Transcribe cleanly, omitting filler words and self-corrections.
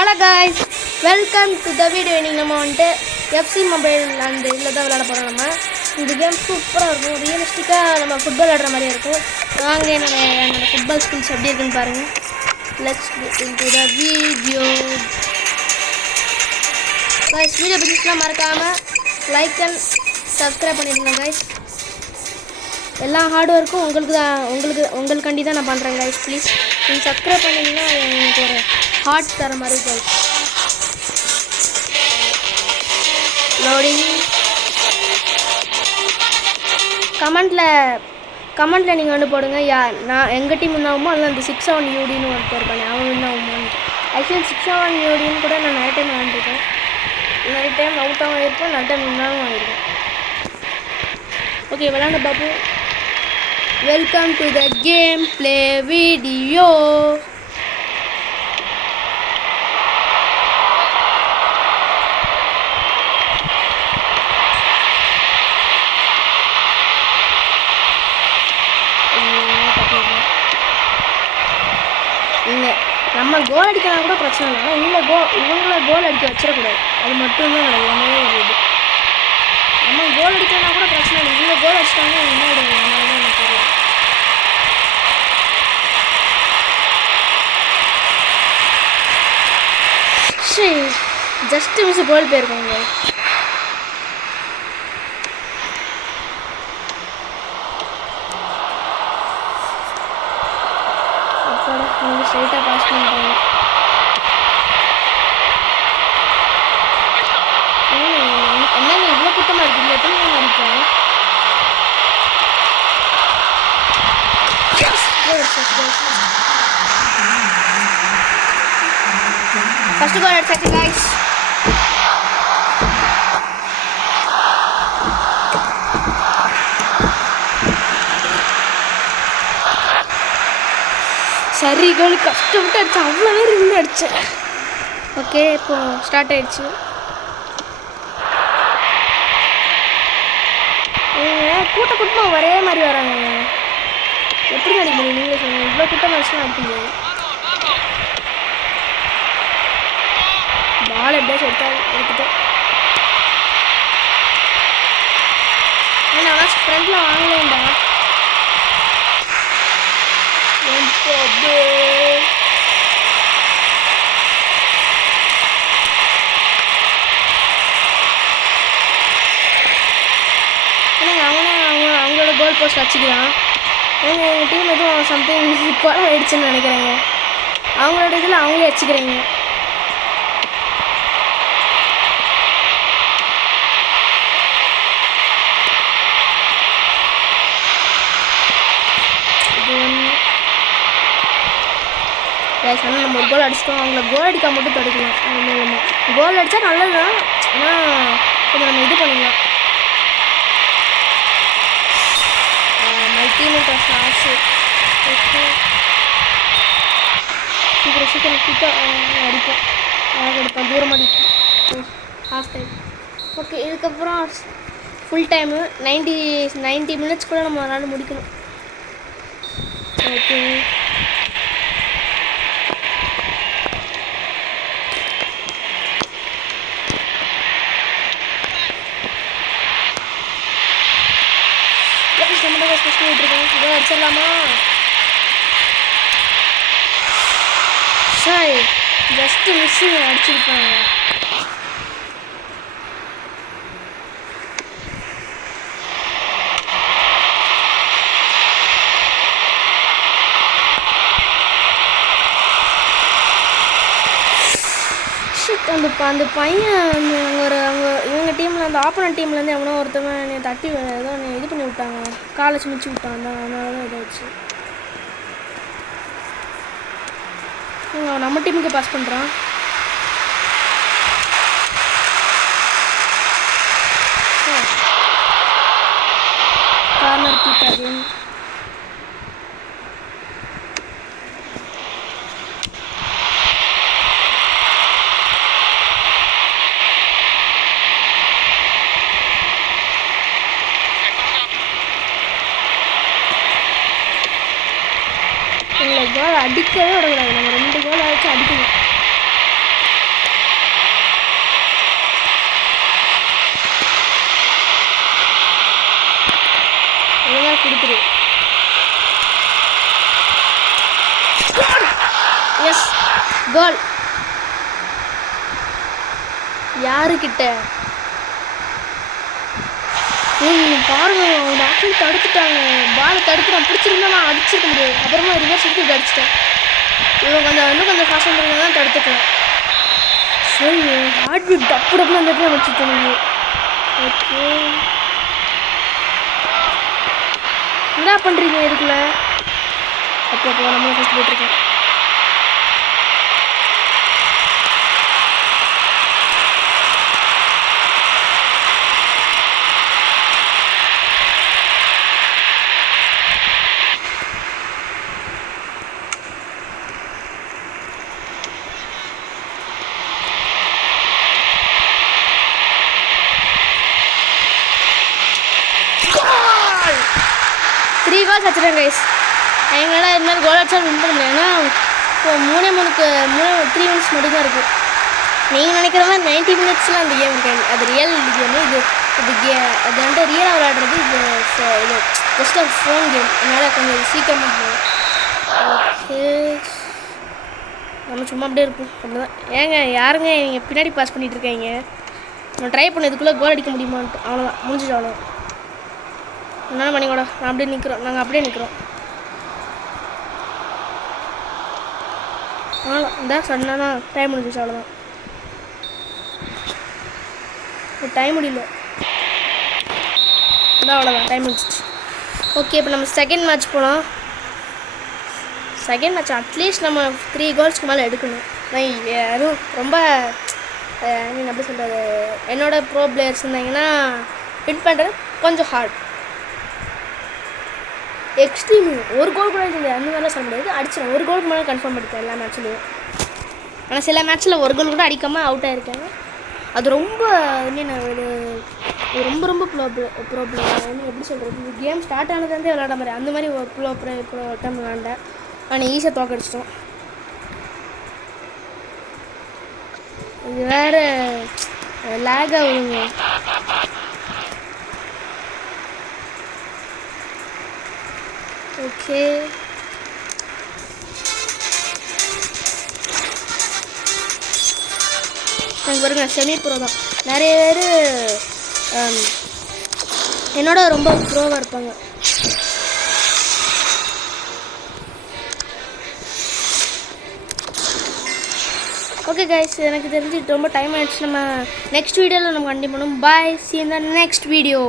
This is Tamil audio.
Hello guys, welcome to the video. இன்றைக்கி நம்ம வந்துட்டு எஃப்சி மொபைல் அந்த இதில் தான் விளையாட போகிறோம். நம்ம இந்த கேம் சூப்பராக இருக்கும், ரியலிஸ்டிக்காக நம்ம ஃபுட்பால் விளையாடுற மாதிரியே இருக்கும். வாங்க என்னோட ஃபுட்பால் ஸ்கில்ஸ் எப்படி இருக்குன்னு பாருங்கள். Let's get into the video. Guys, video பிடிச்சிச்சுன்னா மறக்காமல் லைக் அண்ட் சப்ஸ்கிரைப் பண்ணிடுங்க காய்ஸ். எல்லா ஹார்ட் ஒர்க்கும் உங்களுக்காண்டி தான் நான் பண்ணுறேன் காய்ஸ். ப்ளீஸ் நீங்கள் சப்ஸ்கிரைப் பண்ணிங்கன்னா எனக்கு ஒரு ஹார்ட் தர மாதிரி காய்ஸ். லோடிங். கமெண்ட்டில் நீங்கள் வந்து போடுங்க, நான் எங்கள் டீம் வின்னாகுமோ அல்ல அந்த 6-7 யூடின்னு ஒருத்தர் இருக்கானே அவன் வின்னாகுமான்னு. ஆக்சுவலி 6-7 யூடின்னு கூட நான் நிறைய டைம் விளாண்டுருக்கேன். நிறைய டைம் அவுட் ஆகிருப்பேன், நிறைய டைம் வின்னாகவும் ஆகிருக்கேன். ஓகே, விளாண்டு பார்ப்போம். Welcome to the game play video. நம்ம கோல் அடிக்கலாம் கூட பிரச்சனை இல்லை, ஆனால் இவங்கள கோல் அடிக்க வச்சிடக்கூடாது. அது மட்டும்தான் எல்லாமே ஒரு இது. நம்ம கோல் அடிக்கலாம் கூட பிரச்சனை இல்லை, இவங்க கோல் அடிச்சிட்டாங்க என்ன ஆகிடுவாங்க எனக்கு தெரியல. சரி, ஜஸ்ட்டு மிஸ் கோல் போயிருக்காங்க. நீங்கள் ஸ்ட்ரைட்டாக பாஸ் பண்ணுறாங்க. என்னங்க இவ்வளோ கூட்டமாக இருக்குது, எத்தனை நான் அடிப்பேன். ஃபர்ஸ்ட் கோல் அடிச்சாச்சு गाइस. சரி, கோல் கஷ்டப்பட்டு அடித்தேன், அவ்வளோ பேர் இருந்து அடித்தேன். ஓகே, இப்போ ஸ்டார்ட் ஆகிடுச்சு. கூட்டமாக ஒரே மாதிரி வராங்க, எப்படி அடிக்க முடியும் நீங்களே சொல்லுங்கள். இவ்வளோ கூட்டம் வச்சுலாம் அடிக்க முடியாது. பால் எப்படியாச்சும் எடுத்துட்டேன். ஆனால் ஃப்ரெண்டில் வாங்கலேண்டா. அவங்களோட கோல் போஸ்ட் வச்சுக்கலாம். எங்கள் டீம் எதுவும் சம்திங் கொலை ஆயிடுச்சுன்னு நினைக்கிறேங்க. அவங்களோட இதில் அவங்களே வச்சுக்கிறீங்க. ஆனால் நம்ம கோல் அடிச்சிட்டோம், அவங்கள கோல் அடிக்காம மட்டும் தடுக்கலாம். நம்ம கோல் அடித்தா நல்லது தான், ஆனால் கொஞ்சம் நம்ம இது பண்ணிக்கலாம். மல்டிமீட்டர் ஆசை. ஓகே, சீக்கிரம் கிட்ட அடிப்போம். அடிப்பேன், தூரமாக அடிப்போம். Half time. ஓகே, இதுக்கப்புறம் ஃபுல் டைமு 90 மினிட்ஸ்க்குள்ளே நம்ம விளாட முடிக்கணும். ஓகே, அடிச்சிடலாமா? சரி, ஜஸ்ட்டு மிஸ்ஸு அடிச்சிருப்பாங்க. அந்த பையன் இவங்க டீமில் அந்த ஆப்போனன்ட் டீம்லேருந்து எவனோ ஒருத்தவன் என்னை தட்டி ஏதோ இது பண்ணி விட்டாங்க, காலை சுமிச்சு விட்டான். அதனால தான் இதாகிடுச்சு. அவன் நம்ம டீமுக்கு பாஸ் பண்ணுறான். Corner kick again. கோல் அடிக்கவே விடக்கூடாது, நம்ம 2 கோல் ஆச்சு அடிக்கணும். கோல். யாருக்கிட்ட பாருங்க, அவங்க ஆக்சுவலி தடுத்துட்டாங்க. பாலை தடுத்துட்டான். பிடிச்சிருந்தா நான் அடிச்சிருக்க முடியாது. அப்புறமா ரிவர்ஸ் எடுத்து அடிச்சிட்டேன். இவங்க இன்னும் கொஞ்சம் ஃபாஸ்ட் பண்ணுறது தான் தடுத்துக்கலாம். சரி, ஹார்ட் பீட் டப்பு டப்புன்னு அந்த இடத்துல வச்சுட்டேன் நீங்கள். ஓகே, என்ன பண்ணுறீங்க இதுக்குள்ள? அப்போ நம்ம ஃபஸ்ட் போயிட்டுருக்கேன். கோல்ஸ் வச்சுட்டேன் கைஸ். எங்களால் இது மாதிரி கோல் அடிச்சா வின் பண்ண முடியாது. ஏன்னா இப்போ 3 மினிட்ஸ் மட்டும் தான் இருக்குது. நீங்கள் நினைக்கிற மாதிரி 90 மினிட்ஸ்லாம் அந்த கேம் இருக்காது. அது ரியல் கேமு. அது வந்து ரியலாக விளையாடுறது. இது ஜஸ்ட் ஒரு ஃபோன் கேம். அதனால் கொஞ்சம் சீக்கிரமாக போகும். ஓகே, நம்ம சும்மா அப்படியே இருப்போம். அப்படிதான். ஏங்க யாருங்க நீங்கள் பின்னாடி பாஸ் பண்ணிகிட்டு இருக்காங்க? நம்ம ட்ரை பண்ணதுக்குள்ளே கோல் அடிக்க முடியுமான்ட்டு. அவ்வளோதான், முடிஞ்சிட்டு அவ்வளோதான். என்ன பண்ணிக்கூட நான் அப்படியே நிற்கிறோம். நாங்கள் அப்படியே நிற்கிறோம். அவ்வளோதான். இந்த சொன்னா டைம் முடிஞ்சிச்சு. அவ்வளோதான். டைம் முடியல. இதான் அவ்வளோதான், டைம் முடிஞ்சிச்சு. ஓகே, இப்போ நம்ம செகண்ட் மேட்ச் போகலாம். செகண்ட் மேட்ச் அட்லீஸ்ட் நம்ம 3 கோல்ஸ்க்கு மேலே எடுக்கணும். அதுவும் ரொம்ப நீங்கள் எப்படி சொல்கிறது, என்னோடய ப்ரோ பிளேயர்ஸ் இருந்தாங்கன்னா வின் பண்ணுறது கொஞ்சம் ஹார்ட். எக்ஸ்ட்ரீம் ஒரு கோல் கூட இல்லை, அந்த மாதிரிலாம் சொல்ல முடியாது. அடிச்சிடும். ஒரு கோலுக்கு மேலே கன்ஃபார்ம் எடுத்தேன் எல்லா மேட்ச்லேயும். ஆனால் சில மேட்ச்சில் ஒரு கோல் கூட அடிக்காமல் அவுட் ஆகிருக்காங்க. அது ரொம்ப ஒரு ரொம்ப ப்ராப்ளம். எப்படி சொல்கிறது, இந்த கேம் ஸ்டார்ட் ஆனதுலேருந்தே விளையாட மாதிரி அந்த மாதிரி ஒரு டைம் விளாண்டேன். ஆனால் ஈஸியாக தோக்கடிச்சிட்டோம். இது வேறு லேக் ஆகுதுங்க. ஓகே, எனக்கு பாருங்க செமி ப்ரோ தான். நிறைய பேர் என்னோட ரொம்ப ப்ரோவாக இருப்பாங்க. ஓகே கைஸ், எனக்கு தெரிஞ்சு ரொம்ப டைம் ஆகிடுச்சு. நம்ம நெக்ஸ்ட் வீடியோவில் நம்ம கண்டிப்பாக பண்ணுவோம். பாய், see you in the next video.